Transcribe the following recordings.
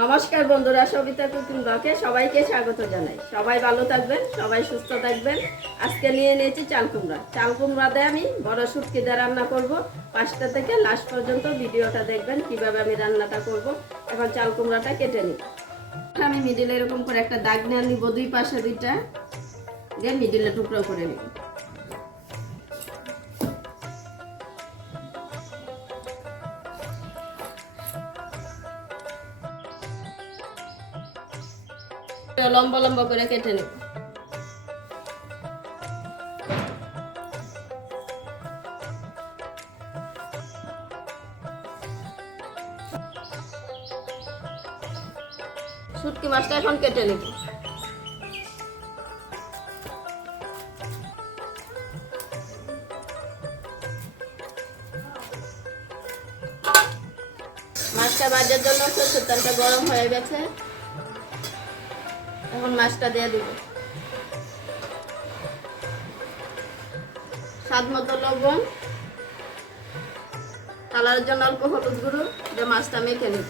নমস্কার বন্ধুরা, সবিতা কুকিং ব্লকে সবাইকে স্বাগত জানাই। সবাই ভালো থাকবেন, সবাই সুস্থ থাকবেন। আজকে নিয়ে নিয়েছি চাল কুমড়া। চাল কুমড়া দিয়ে আমি বড় শুটকি দিয়ে রান্না করব। পাঁচটা থেকে লাস্ট পর্যন্ত ভিডিওটা দেখবেন, কীভাবে আমি রান্নাটা করব। এখন চাল কুমড়াটা কেটে নিই। আমি মিডিলে এরকম করে একটা দাগ নিয়ে নিব দুই পাশে দুইটা, দিয়ে মিডিলে টুকরো করে নিব। লম্বা লম্বা করে কেটে নেব। শুটকি মাছটা এখন কেটে নেব। মাছটা ভাজার জন্য সরষের তেলটা গরম হয়ে গেছে। এখন মাছটা দিয়ে দিব। স্বাদ মতো লবণ, কালারের জন্য অল্প হলুদ গুঁড়ো দিয়ে মাছটা মেখে নিব।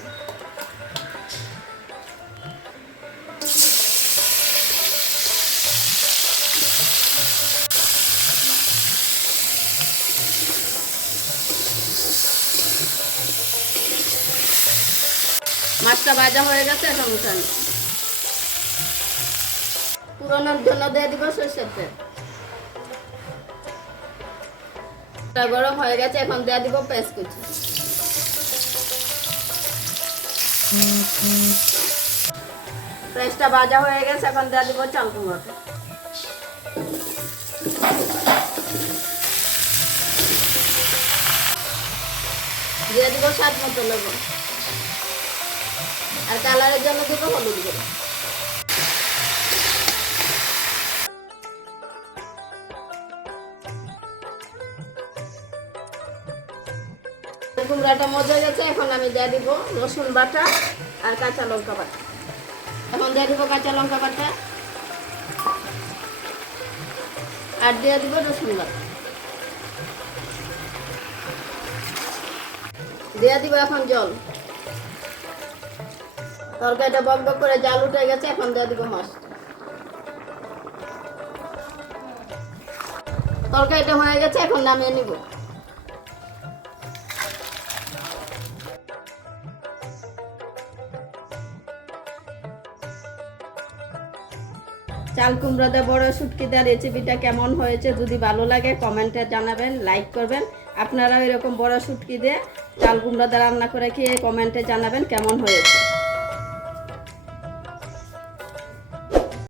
মাছটা ভাজা হয়ে গেছে, এখন উঠানো। পুরোনোর জন্য দিয়ে দিব সরষের তেল গরম হয়ে গেছে, এখন দিয়ে দিব পেঁয়াজ কুচি। পেঁয়াজটা ভাজা হয়ে গেছে, এখন দিয়ে দিব চাল কুমড়োটা দিয়ে দিব স্বাদ মতো লবণ। আর কালারের জন্য দিব হলুদ গুঁড়ো। কুমড়াটা মজা গেছে, এখন আমি দিয়ে দিব রসুন বাটা আর কাঁচা লঙ্কা বাটা। এখন দিয়ে দিব কাঁচা লঙ্কা বাটা। আর দিয়ে দিব রসুন বাটা। দিয়ে দিব এখন জল। তরকারিটা বক বক করে জাল উঠে গেছে, এখন দিয়ে দিব মাছ। তরকারিটা হয়ে গেছে, এখন নামিয়ে নিব। চাল কুমড়া বড় শুটকি দেওয়ার রেসিপিটা কেমন হয়েছে যদি ভালো লাগে কমেন্টে জানাবেন লাইক করবেন। আপনারাও এরকম বড় শুটকি দিয়ে চাল কুমড়া রান্না করে খেয়ে কমেন্টে জানাবেন কেমন হয়েছে।